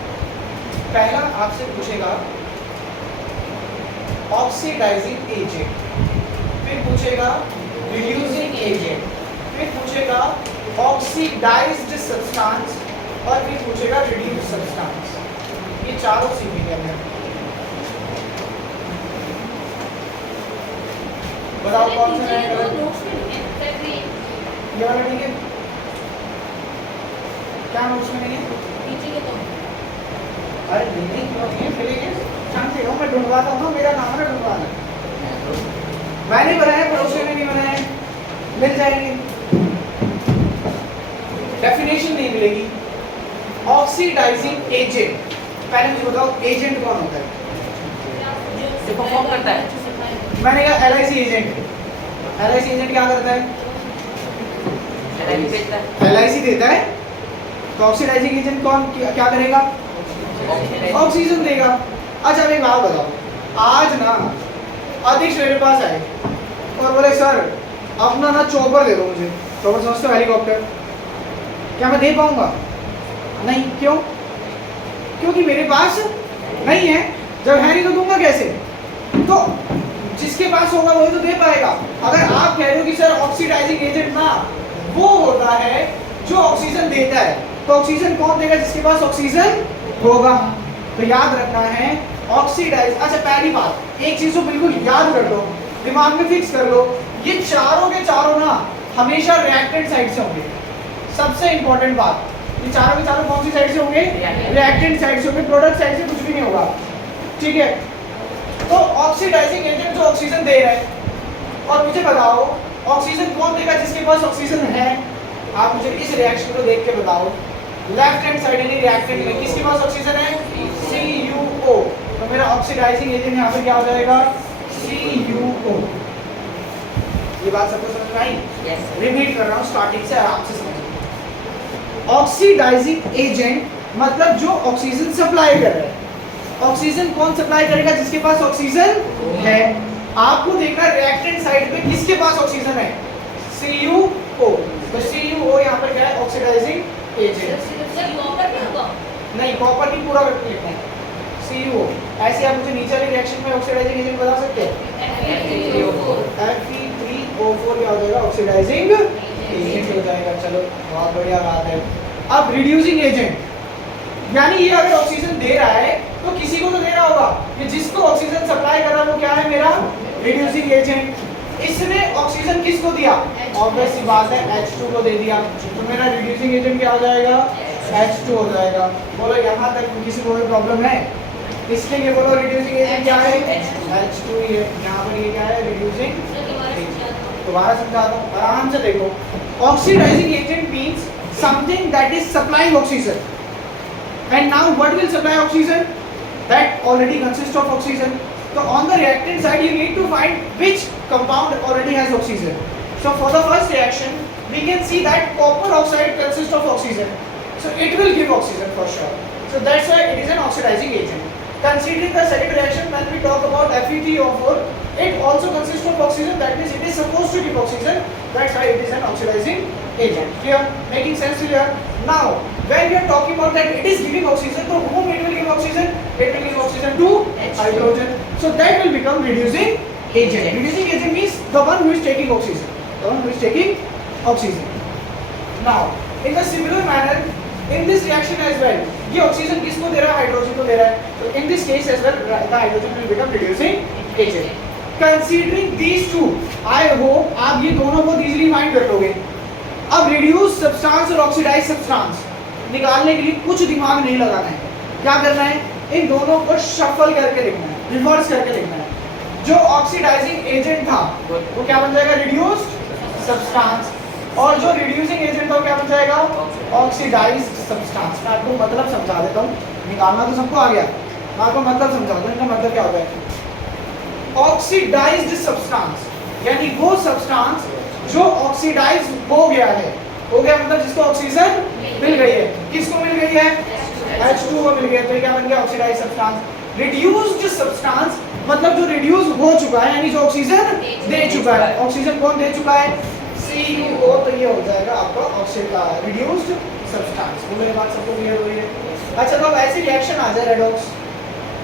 पहला आपसे पूछेगा ऑक्सीडाइजिंग एजेंट, फिर पूछेगा रिड्यूसिंग एजेंट, फिर पूछेगा ऑक्सीडाइज्ड सब्सटेंस और फिर पूछेगा रिड्यूस्ड सब्सटेंस। ये चारों सीखेंगे हमने। बताओ कौन सा रहेगा? नोट्स में लिखे हैं, ये वाला ठीक है? क्या नोट्स में नहीं है? पीछे के तो अरे नहीं क्यों नहीं मिलेंगे, शांति रहो, मैं ढूंढवाता हूँ ना, मेरा काम है ढूंढवाना। मैंने बनाया, पड़ोसियों ने नहीं बनाया, मिल जाएंगे। डेफिनेशन नहीं मिलेगी। ऑक्सीडाइजिंग एजेंट, पहले मुझे बताओ एजेंट कौन होता है? जो परफॉर्म करता है। मैंने कहा एलआईसी एजेंट। एलआईसी एजेंट क्या करता है? एलआईसी बेचता है। एलआईसी देता है, तो ऑक्सीडाइजिंग एजेंट कौन क्या करेगा? ऑक्सीजन देगा। अच्छा अब एक बात बताओ, आज ना अध्यक्ष मेरे पास आए और बोले सर अपना ना चॉपर दे दो मुझे। चॉपर समझते हो, हेलीकॉप्टर? क्या मैं दे पाऊंगा? नहीं। क्यों? क्योंकि मेरे पास नहीं है। जब है नहीं तो दूंगा कैसे? तो जिसके पास होगा वही तो दे पाएगा। अगर आप कह रहे हो कि सर ऑक्सीडाइजिंग एजेंट ना वो होता है जो ऑक्सीजन देता है, तो ऑक्सीजन कौन देगा? जिसके पास ऑक्सीजन होगा। तो याद रखना है ऑक्सीडाइज। अच्छा पहली बात एक चीज तो बिल्कुल याद कर लो, दिमाग में फिक्स कर लो, ये चारों के चारों ना हमेशा रिएक्टेंट साइड से होंगे। सबसे इंपॉर्टेंट बात, ये चारों के चारों कौन सी साइड से होंगे? रिएक्टेंट साइड से होंगे, प्रोडक्ट साइड से कुछ भी नहीं होगा। ठीक है, तो ऑक्सीडाइजिंग एजेंट जो ऑक्सीजन दे रहे हैं, और मुझे बताओ ऑक्सीजन कौन देगा? जिसके पास ऑक्सीजन है। आप मुझे इस रिएक्शन को देख के बताओ, लेफ्ट हैंड साइड यानी रिएक्टेंट में किसके पास ऑक्सीजन है? CuO। तो मेरा ऑक्सीडाइजिंग एजेंट यहाँ पे क्या हो जाएगा? CuO। ये बात सबको समझ में आई? यस। रिपीट कर रहा हूँ स्टार्टिंग से, आराम से समझो। ऑक्सीडाइजिंग एजेंट मतलब जो ऑक्सीजन सप्लाई कर रहा है। ऑक्सीजन कौन सप्लाई करेगा? जिसके पास ऑक्सीजन है। आपको देखना रिएक्टेंट साइड पे किसके पास ऑक्सीजन है? CuO। तो CuO यहाँ पर क्या है? Oxidising agent. सर कॉपर नहीं होगा? नहीं, कॉपर की पूरा करके लिखना है CuO। ऐसे आप मुझे नीचे वाले रिएक्शन में ऑक्सीडाइजिंग एजेंट बता सकते हैं? Fe3O4 क्या हो जाएगा? ऑक्सीडाइजिंग एजेंट हो जाएगा। चलो बहुत बढ़िया बात है। अब रिड्यूसिंग एजेंट, यानी ये अगर ऑक्सीजन दे रहा है तो किसी को तो दे रहा होगा। ये जिसको ऑक्सीजन सप्लाई कर रहा है वो क्या है? मेरा रिड्यूसिंग एजेंट। इसने ऑक्सीजन किसको दिया? ऑब्वियस सी बात है H2 को दे दिया। तो मेरा रिड्यूसिंग एजेंट क्या हो जाएगा? H2 हो जाएगा। बोलो यहाँ तक किसी को कोई प्रॉब्लम है? इसके लिए बोलो रिड्यूसिंग एजेंट क्या है? H2 ही है। यहाँ पर ये क्या है? रिड्यूसिंग। दोबारा समझाता हूँ, आराम से देखो। Oxidising agent means something that is supplying oxygen, and now what will supply oxygen? That already consists of oxygen. So on the reactant side you need to find which compound already has oxygen. So for the first reaction we can see that copper oxide consists of oxygen, so it will give oxygen for sure. So that's why it is an oxidizing agent. Considering the second reaction, when we talk about Fe3O4, it also consists of oxygen, that means it is supposed to give oxygen, that's why it is an oxidizing agent. Clear? Making sense here? Now when we are talking about that it is giving oxygen, to whom it will give oxygen? It will give oxygen to hydrogen. So that will become reducing agent. Reducing agent means the one who is taking oxygen. The one who is taking oxygen. Now in the similar manner in this reaction as well, ये oxygen किसको दे रहा है? हाइड्रोजन को दे रहा है. So in this case as well, the hydrogen will become reducing agent. Considering these two, I hope आप ये दोनों बहुत easily find कर लोगे. अब reduced substance और oxidized substance निकालने के लिए कुछ दिमाग नहीं लगाना है. क्या करना है? इन दोनों को shuffle करके लिखना है, reverse करके लिखना है. जो oxidizing agent था वो क्या बन जाएगा? reduced substance. और जो reducing agent था वो क्या बन जाएगा? oxidized substance. मैं आपको मतलब समझा देता हूँ, निकालना तो सबको आ गया, मैं आपको मतलब समझाता हूँ. इनका मतलब क्या होता है? ऑक्सीडाइज्ड सब्सटेंस यानी वो सब्सटेंस जो ऑक्सीडाइज हो गया है. हो गया मतलब जिसको ऑक्सीजन मिल गई है. किसको मिल गई है? H2 को मिल गई है. तो ये क्या बन गया? Oxidised substance. रिड्यूस्ड सब्सटेंस मतलब जो रिड्यूस हो चुका है, यानी जो ऑक्सीजन दे चुका है. ऑक्सीजन कौन दे चुका है? CuO. तो ये हो जाएगा आपका रिड्यूस्ड सब्सटेंस. बोलो ये बात सबको क्लियर हुई है? अच्छा तो अब ऐसी रिएक्शन आ जाए रेडॉक्स,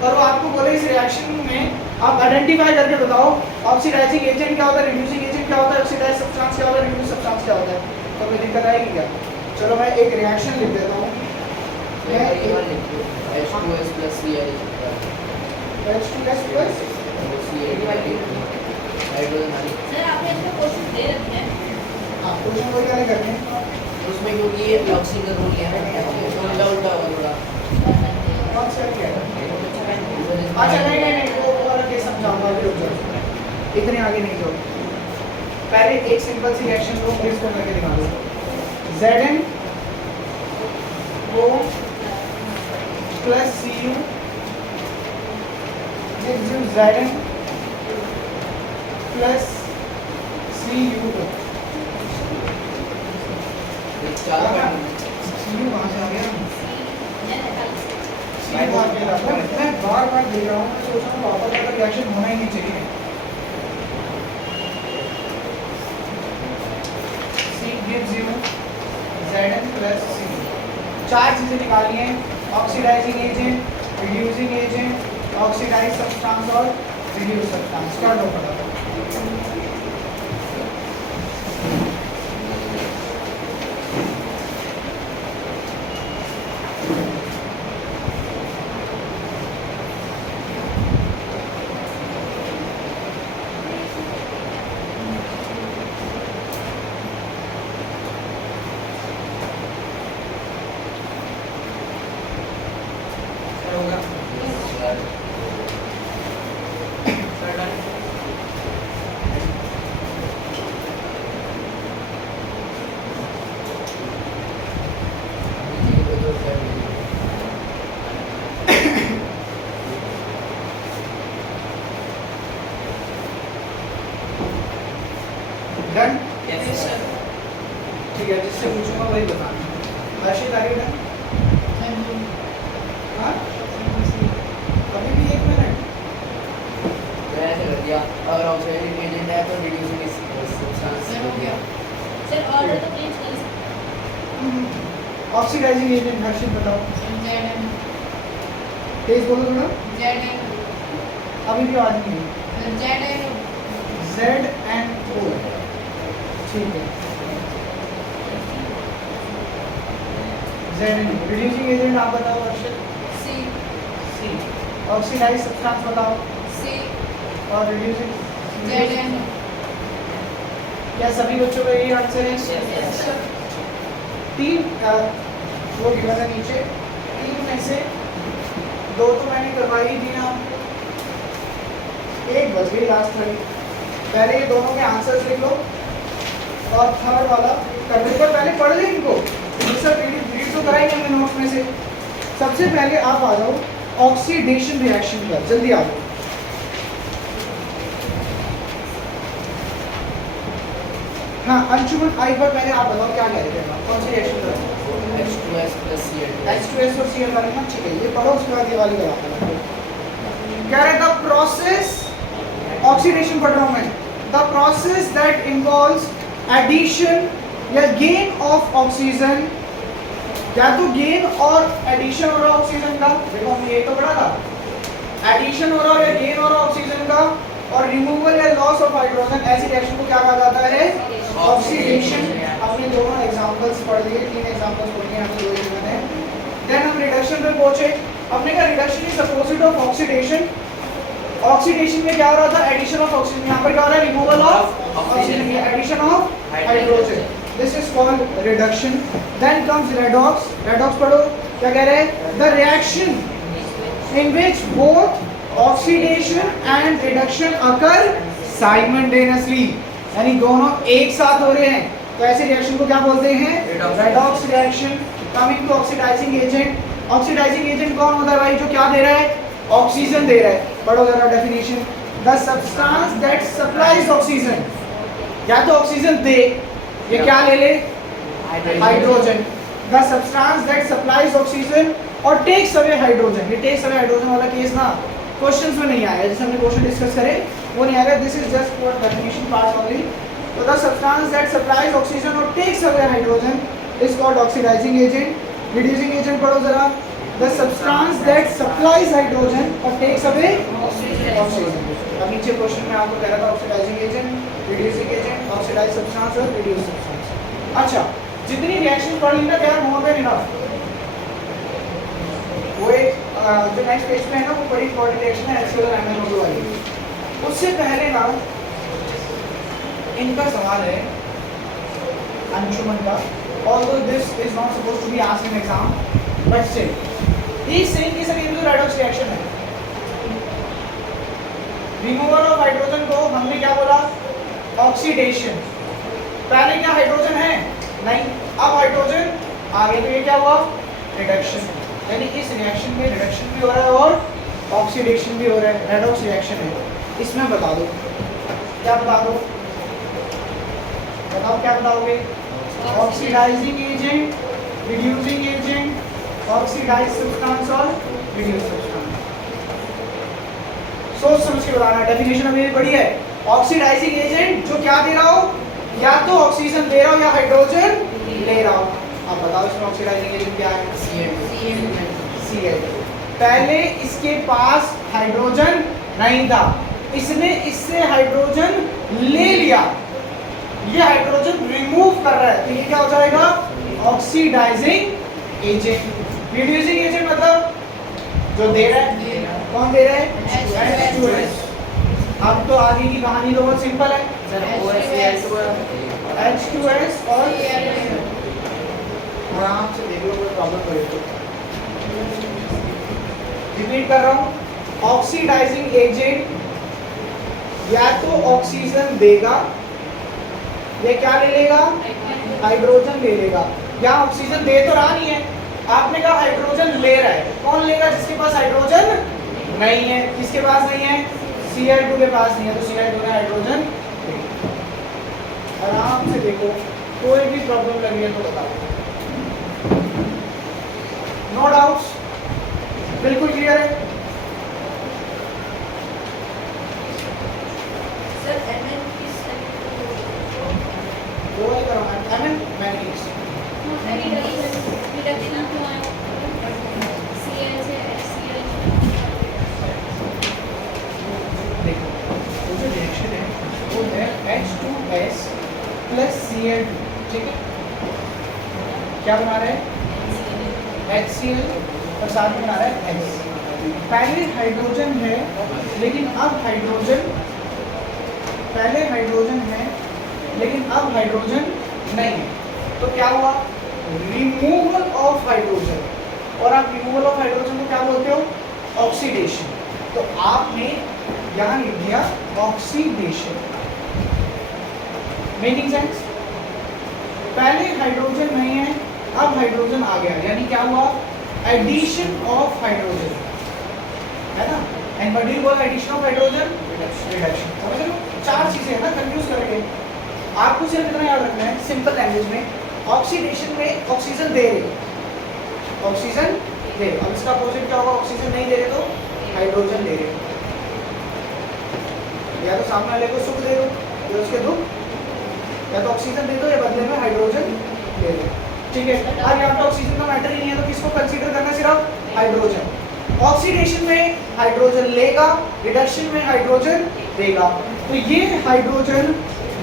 और वो आपको बोले इस रिएक्शन में आप आइडेंटिफाई करके बताओ ऑक्सीडाइजिंग एजेंट क्या होता है, रिड्यूसिंग एजेंट क्या होता है, ऑक्सीडाइज्ड सब्सटेंस क्या होता है, रिड्यूस्ड सब्सटेंस क्या होता है. तो कोई दिक्कत आएगी क्या? चलो मैं एक रिएक्शन लिख देता हूँ. H2S plus Cl H2S plus hydrogen. Sir आपने इसमें क्वेश्चन दे रखे हैं. हाँ क्वेश्चन कोई क्या नहीं करने. उसमें क्योंकि ये फ्लक्सिंग का रूल है ना, उल्टा उल्टा होगा थोड़ा. कौन सेल किया था। अच्छा नहीं नहीं नहीं वो वाला केस समझाऊंगा, अभी रुक जाओ, इतने आगे नहीं जाओ। पहले एक सिंपल सी रिएक्शन लो, फिर इसको करके दिखा दो। Zn O plus Cu gives you Zn plus Cu। चार Cu कहाँ से आ गया? मैं बार बार देख रहा हूँ, मैं सोच रहा हूँ वापस का रिएक्शन होना ही नहीं चाहिए। C gives you Zn plus C। चार चीजें निकाली हैं, oxidising agent, reducing agent, oxidise substance और रिड्यूस सब्सटेंस। कर लो फटाफट। डन? ठीक है, जिससे पूछूंगा वही बताना। हर्षित आर यू डन? हाँ? अभी भी 1 मिनट। ऐसे कर दिया, अगर ऑक्सीडाइजिंग एजेंट है तो रिड्यूसिंग सब्सटेंस हो गया। सर ऑर्डर तो चेंज कर सकते ऑक्सीडाइजिंग एजेंट हर्षित बताओ, हैं। तेज बोलो थोड़ा, ZN अभी भी आवाज नहीं है। ZN ZnO, ठीक है। ZnO रिड्यूसिंग एजेंट आप बताओ हर्षित। C C ऑक्सीडाइज सब्सटेंस बताओ C और रिड्यूसिंग ZN क्या सभी बच्चों का यही आंसर है? तीन वो गिवन है नीचे, तीन में से दो तो मैंने करवाई ही थी ना, एक बच गई लास्ट वाली। पहले ये दोनों के आंसर्स लिख लो और थर्ड वाला करने पर पहले पढ़ ले इनको, ये सब रीड तो कराएंगे हमने नोट्स में से। सबसे पहले आप आ जाओ ऑक्सीडेशन रिएक्शन पर, जल्दी आ जाओ। हाँ अंशुमन आई पर पहले आप बताओ क्या कह रहे थे, कौन सी रिएक्शन कर रहे हैं? H2S plus Cl2। H2S और Cl वाले ना, ठीक है ये पढ़ो, उसके बाद ये वाली लगा देना। कह रहे द प्रोसेस, ऑक्सीडेशन पढ़ रहा हूँ मैं, the process that involves addition या गेन ऑफ ऑक्सीजन, या तो गेन और एडिशन हो रहा है ऑक्सीजन का, देखो हमने ये तो पढ़ा था, एडिशन हो रहा है या गेन हो रहा है ऑक्सीजन का, और रिमूवल या लॉस ऑफ हाइड्रोजन, ऐसी रिएक्शन को क्या कहा जाता है? ऑक्सीडेशन। हमने दोनों एग्जांपल्स पढ़ लिए, 3 एग्जांपल्स पढ़ लिए, हमने 2 लिखे हैं। देन हम रिडक्शन पे पहुंचे, हमने कहा reduction is opposite of oxidation. Oxidation में क्या हो रहा था? एडिशन ऑफ ऑक्सीजन, यहां पर क्या हो रहा है? Removal of oxygen, addition of hydrogen. This is called reduction. Then comes redox, redox पढ़ो, क्या कह रहे हैं? The reaction in which both oxidation and reduction occur simultaneously, यानी दोनों एक साथ हो रहे हैं, तो ऐसे रिएक्शन को क्या बोलते हैं? Redox reaction. Coming to oxidising agent, oxidising agent कौन होता है भाई? जो क्या दे रहा है? ऑक्सीजन दे रहा है। पढ़ो जरा definition, the substance that supplies oxygen, या तो ऑक्सीजन दे, ये क्या ले ले? Hydrogen. The substance that supplies oxygen और टेक्स अवे हाइड्रोजन, ये टेक्स अवे हाइड्रोजन वाला केस ना क्वेश्चंस में नहीं आया, जैसे हमने क्वेश्चन डिस्कस करे वो नहीं आएगा, this is just for definition part only. तो the substance that supplies oxygen और takes away hydrogen is called oxidising agent. Reducing agent पढ़ो जरा, the substance that supplies hydrogen और टेक्स अवे ऑक्सीजन। अब नीचे क्वेश्चन में आपको कह रहा था oxidising agent, reducing agent, oxidise substance और रिड्यूस सब्सटेंस। अच्छा, जितनी रिएक्शन पढ़ ली ना, क्या मोर देन इनफ। वो एक जो नेक्स्ट पेज पे है ना, वो बड़ी इंपॉर्टेंट रिएक्शन है HCl और NaNO2 वाली। उससे पहले ना इनका सवाल है अंशुमन का, although this is not supposed to be asked in exam, but still He is saying कि सर ये तो रेडॉक्स रिएक्शन है। रिमूवल ऑफ हाइड्रोजन को हमने क्या बोला? ऑक्सीडेशन। पहले क्या हाइड्रोजन है? नहीं, अब हाइड्रोजन आ गया तो ये क्या हुआ? रिडक्शन। यानी इस रिएक्शन में रिडक्शन भी हो रहा है और ऑक्सीडेशन भी हो रहा है, रेडॉक्स रिएक्शन है। इसमें बता दो, क्या बता दो? बताओ क्या बताओगे? Oxidising agent, reducing agent, oxidise substance और रिड्यूस सब्सटेंस। सोच समझ के बताना। डेफिनेशन अभी पढ़ी है। ऑक्सीडाइजिंग एजेंट जो क्या दे रहा हो? या तो ऑक्सीजन दे रहा हो या हाइड्रोजन ले रहा हो। अब बताओ इसमें ऑक्सीडाइजिंग एजेंट क्या है? Cl। पहले इसके पास हाइड्रोजन नहीं था, इसने इससे हाइड्रोजन ले लिया, ये हाइड्रोजन रिमूव कर रहा है, तो ये क्या हो जाएगा? Oxidising agent. रिड्यूसिंग एजेंट मतलब जो दे रहा है, कौन दे रहा है? H2S। अब तो आगे की कहानी तो बहुत सिंपल है सर OSCl2 H2S और आराम से देख लो, कोई प्रॉब्लम नहीं है। रिपीट कर रहा हूँ, ऑक्सीडाइजिंग एजेंट या तो ऑक्सीजन देगा या क्या ले लेगा? हाइड्रोजन ले लेगा। यहाँ ऑक्सीजन दे तो रहा नहीं है, आपने कहा हाइड्रोजन ले रहा है। कौन लेगा? जिसके पास हाइड्रोजन नहीं है। किसके पास नहीं है? Cl2 के पास नहीं है, तो Cl2 ने हाइड्रोजन आराम से देखो, कोई भी प्रॉब्लम लगी है तो बताओ। नो डाउट्स, बिल्कुल क्लियर है। सर Mn किस वो ही करो Mn मैंगनीज। रिडक्शन क्यों आया? Cl से HCl। देखो वो जो रिएक्शन है वो है H2S प्लस Cl2, ठीक है? क्या बना रहा है? HCl और साथ में बना रहा है H। पहले हाइड्रोजन है लेकिन अब हाइड्रोजन, पहले हाइड्रोजन है लेकिन अब हाइड्रोजन नहीं है, तो क्या हुआ? Removal of hydrogen. और आप रिमूवल ऑफ हाइड्रोजन को क्या बोलते हो? ऑक्सीडेशन। तो आपने यहाँ लिख दिया ऑक्सीडेशन। Making sense? पहले हाइड्रोजन नहीं है, अब हाइड्रोजन आ गया, यानी क्या हुआ? एडिशन ऑफ हाइड्रोजन, है ना? And what do you call addition of hydrogen? Reduction. समझ लो, चार चीजें हैं ना, कंफ्यूज करेंगे। आपको सिर्फ इतना याद रखना है सिंपल लैंग्वेज में, ऑक्सीडेशन में ऑक्सीजन दे रहे, ऑक्सीजन दे रहे। अब इसका अपोजिट क्या होगा? ऑक्सीजन नहीं दे रहे तो हाइड्रोजन दे रहे। या तो सामने वाले को सुख दे दो या उसके दुख, या तो ऑक्सीजन दे दो या बदले में हाइड्रोजन दे दो, ठीक है? अब यहाँ पे ऑक्सीजन का मैटर ही नहीं है, तो किसको कंसीडर करना? सिर्फ हाइड्रोजन। ऑक्सीडेशन में हाइड्रोजन लेगा, रिडक्शन में हाइड्रोजन देगा। तो ये हाइड्रोजन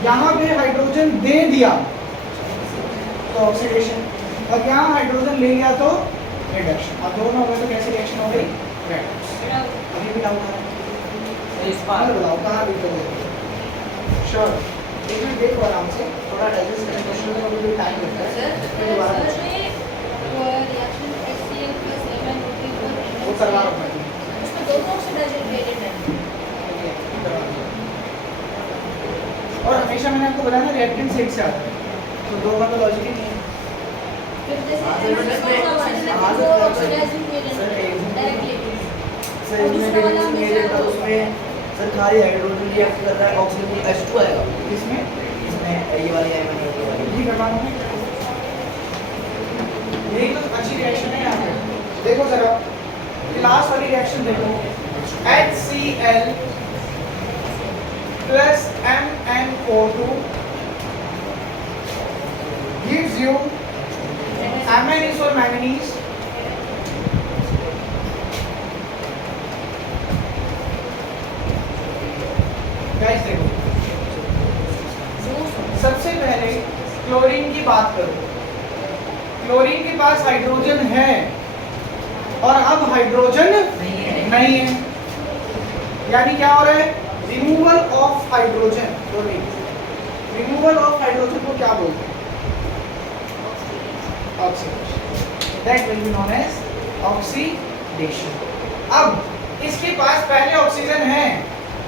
यहाँ पे हाइड्रोजन दे दिया तो ऑक्सीडेशन, और यहाँ हाइड्रोजन ले लिया तो रिडक्शन। अब दोनों हो गए तो कैसी रिएक्शन हो गई? रेडॉक्स। अभी भी डाउट है? इस बार बताओ कहाँ भी तो श्योर। एक मिनट देखो आराम से, थोड़ा डाइजेस्ट करने क्वेश्चन में मुझे टाइम लगता है। फिर दोबारा वो रिएक्शन HCl प्लस Mn वो करवा रहा हूँ। उसमें दोनों ऑक्सीडाइजिंग एजेंट है। और हमेशा मैंने आपको बताया ना रिएक्टेंट साइड से आता है, तो दो का तो लॉजिक ही नहीं है। फिर जैसे ऑक्सीडाइजिंग एजेंट डायरेक्टली सर इसमें मेरे तो उसमें सर खाली हाइड्रोजन रिएक्ट कर रहा है, ऑक्सीजन H2 आएगा इसमें इसमें, ये वाली है मैंने ये वाली यही करवाना है। यही तो अच्छी रिएक्शन है यहाँ पे। देखो जरा लास्ट वाली रिएक्शन देखो, HCl plus MnO2 gives you Mn is for manganese, guys देखो सबसे पहले क्लोरीन की बात करो। क्लोरीन के पास हाइड्रोजन है और अब हाइड्रोजन नहीं है, यानी क्या हो रहा है? Removal of hydrogen. Chlorine removal of hydrogen को क्या बोलते हैं? Oxidation. That will be known as oxidation. अब इसके पास पहले ऑक्सीजन है,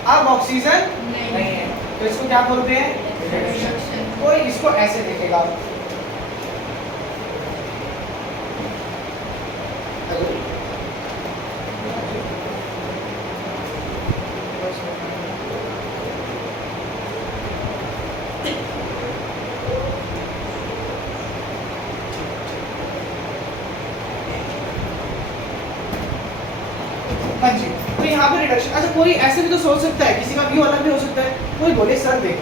अब ऑक्सीजन नहीं है, तो इसको क्या बोलते हैं? रिडक्शन। कोई इसको ऐसे देखेगा, हाँ जी, तो यहाँ पे रिडक्शन। अच्छा, कोई ऐसे भी तो सोच सकता है, किसी का व्यू अलग भी हो सकता है। कोई बोले सर देख,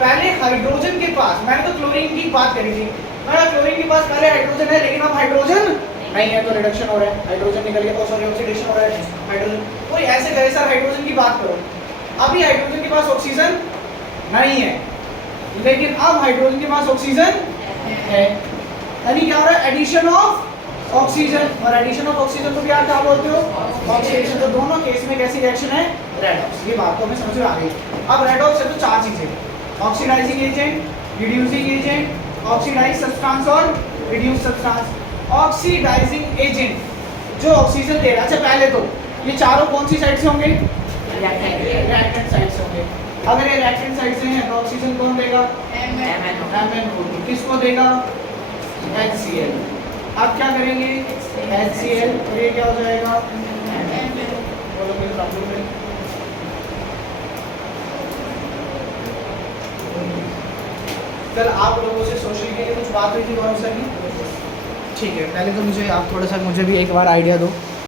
पहले हाइड्रोजन के पास, मैंने तो क्लोरीन की बात करी थी, मैं क्लोरीन के पास पहले हाइड्रोजन है, लेकिन अब हाइड्रोजन नहीं है, तो रिडक्शन हो रहा है, हाइड्रोजन निकल गया, सॉरी ऑक्सीडेशन हो रहा है हाइड्रोजन। कोई ऐसे कहे सर हाइड्रोजन की बात करो, अभी हाइड्रोजन के पास ऑक्सीजन नहीं है, लेकिन अब हाइड्रोजन के पास ऑक्सीजन है, यानी क्या हो रहा है? एडिशन ऑफ ऑक्सीजन, और एडिशन ऑफ ऑक्सीजन को भी आप क्या बोलते हो? ऑक्सीडेशन। तो दोनों केस में कैसी रिएक्शन है? रेडॉक्स। ये बात तो हमें समझ में आ गई। अब रेडॉक्स है तो चार चीजें, oxidising agent, reducing agent, oxidise substance और रिड्यूस सब्सटेंस। ऑक्सीडाइजिंग एजेंट जो ऑक्सीजन दे रहा है, अच्छा पहले तो ये चारों कौन सी साइड से होंगे? रिएक्टेंट साइड से होंगे। अगर ये रिएक्टेंट साइड से हैं तो ऑक्सीजन कौन देगा? MN। किसको देगा? HCl। अब क्या करेंगे? HCl, और ये क्या हो जाएगा? बोलो कोई प्रॉब्लम है? कल आप लोगों से सोशल के लिए कुछ बात हुई थी गौरव सर की? ठीक है, पहले तो मुझे आप थोड़ा सा मुझे भी एक बार आइडिया दो।